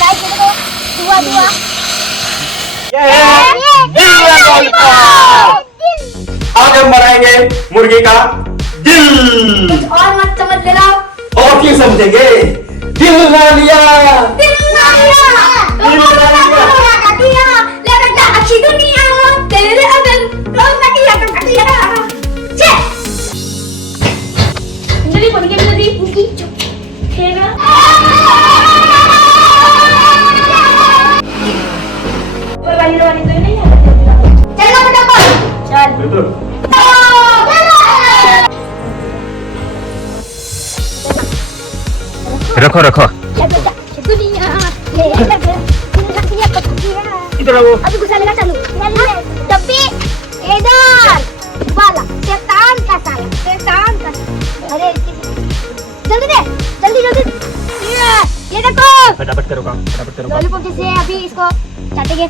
Guys देखो दुआ दुआ आज हम बनाएंगे मुर्गी का दिल। और मत समझ लेना और क्यों समझेंगे? दिल ना लिया, दिल ना लिया दिल ना लिया। ले बेटा अच्छी दुनिया तेरे अगल रोज कटिया कटिया छे जल्दी बोल के जल्दी खेगा कोई वाली तो नहीं है चलो फटाफट चल रखो रखो दुनिया इधर आओ। अभी गुस्सा लेगा चालू डब्बी इधर वाला शैतान का साला शैतान का अरे जल्दी दे जल्दी जल्दी ये देखो फटाफट करो काम, फटाफट करो काम। लॉलीपॉप जैसे अभी इसको चाटेंगे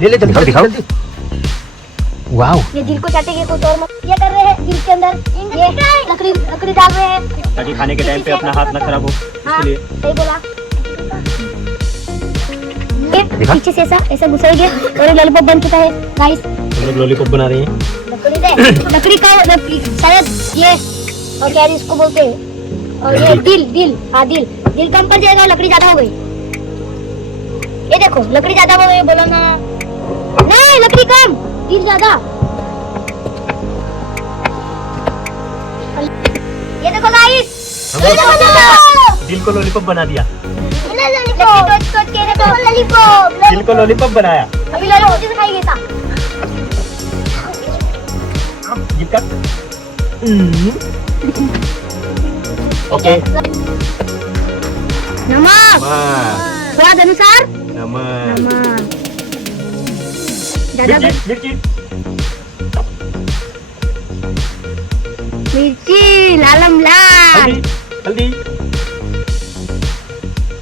ले जल्दी दिखाओ। वाओ, ये दिल को चाटेंगे कुछ और मत ये कर रहे हैं दिल के अंदर ये लकड़ी लकड़ी डाल रहे हैं ताकि खाने के टाइम पे अपना हाथ ना खराब हो, हाँ इसके लिए। सही बोला ये पीछे से ऐसा ऐसा घुसाएंगे और लॉलीपॉप बन चुका है गाइस हम लोग लॉलीपॉप बना रहे हैं। लकड़ी दे लकड़ी का शायद ये और क्या इसको बोलते हैं और ये दिल दिल हाँ दिल दिल कम पड़ जाएगा लकड़ी ज्यादा हो गई ये देखो लकड़ी ज्यादा हो गई बोला ना नहीं लकड़ी कम दिल ज्यादा ये देखो गाइस दिल को लॉलीपॉप बना दिया, लॉलीपॉप दिल को लॉलीपॉप बनाया। अभी लॉलीपॉप से खाएंगे सा जिप कर। ओके। नमक स्वाद अनुसार नमक, नमक ज्यादा मिर्ची, मिर्ची, मिर्ची लालम लाल हल्दी, हल्दी,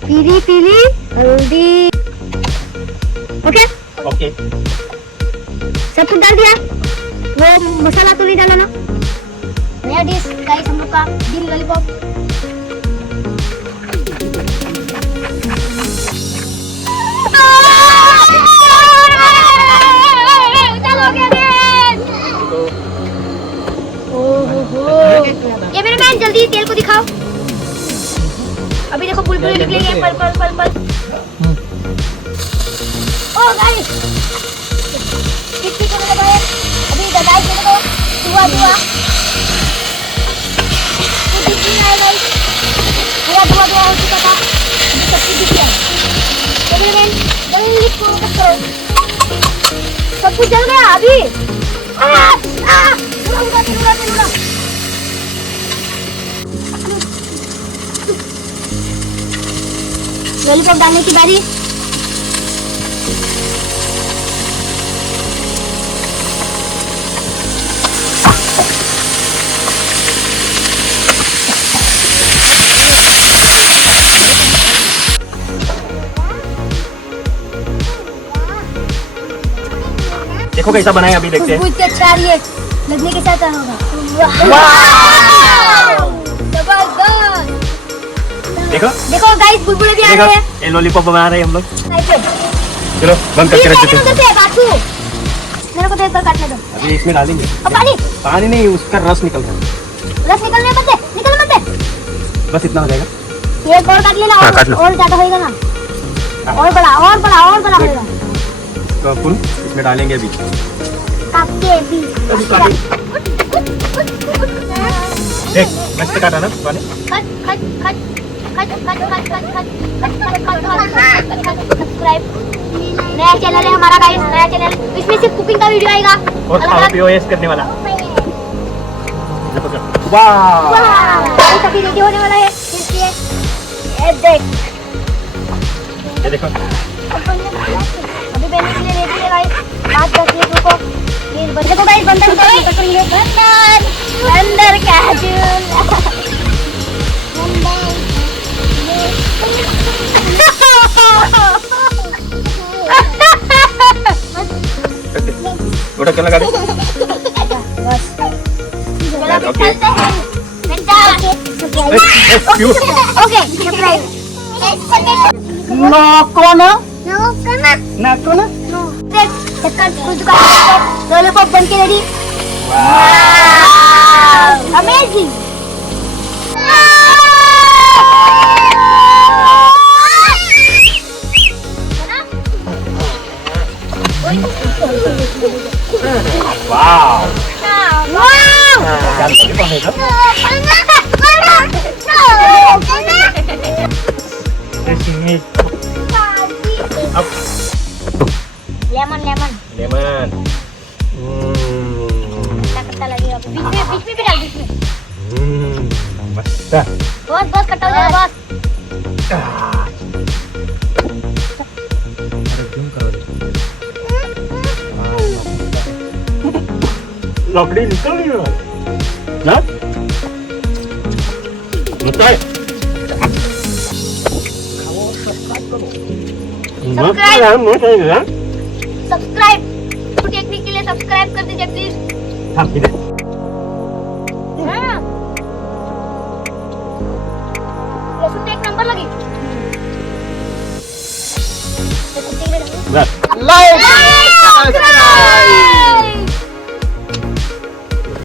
पीली पीली हल्दी ओके ओके। सब कुछ डाल दिया वो मसाला तो नहीं डाला ना नया डिश गाइस हम लोग का दिल लॉलीपॉप ये मेरे मैन जल्दी तेल को दिखाओ अभी देखो बुलबुले निकलेंगे पल पल पल पल ओ गाइस कितनी करने लगा है अभी गाइस देखो दुआ दुआ कुछ नहीं आया गाइस दुआ दुआ दुआ हो चुका था अभी सब कुछ दिख गया तो मेरे मैन जल्दी फोकस करो सब कुछ जल गया अभी उड़ा लॉलीपॉप डालने की बारी देखो कैसा बनाया, अभी देखते हैं। खुशबू इतनी अच्छा आ रही है लगने के साथ होगा जबरदस्त देखो देखो गाइस बुलबुले भी आ देखो, रहे हैं ये लॉलीपॉप बना रहे हैं हम लोग। गाइस चलो बंद करके रख देते हैं। उधर से बाथू मेरे को तो एक बार काटने दो अभी इसमें डालेंगे अब पानी पानी नहीं, उसका रस निकलता है। रस निकलने मत दे निकल मत दे बस इतना हो जाएगा। ये और काट लेना हाँ, काट लो। और ज्यादा होएगा ना और बड़ा होएगा तो फुल इसमें डालेंगे अभी। काट के भी अभी काटें। देख मस्त काटा ना पानी। Cut cut cut cut cut cut cut cut cut subscribe नया चैनल है हमारा गाइस नया चैनल इसमें सिर्फ कुकिंग का वीडियो आएगा और खाओ पियो ऐश करने वाला। वाह गाइस अभी रेडी होने वाला है इसलिए ये देख ये देखो अभी बनने के लिए रेडी है गाइस 5-10 मिनट रुको ये देखो गाइस बंदर बंदर काजूल थोड़ा क्या लगा दे। ओके ओके नको ना नो करना नको ना नो देख चक्कर तुझको लॉलीपॉप बन के रेडी अमेजिंग Wow. वाव Kan tadi pas itu. Di sini. Up. Lemon lemon Lemon. कट्टा लगेगा बीच में भी डाल बीच में Masa. बस कट्टा हो जाएगा बस लकड़ी निकल रही है ना बताए सब्सक्राइब टेक्निक के लिए सब्सक्राइब कर दीजिए प्लीज हाँ इधर हाँ लहसुन एक नंबर लगी बस लाइक सब्सक्राइब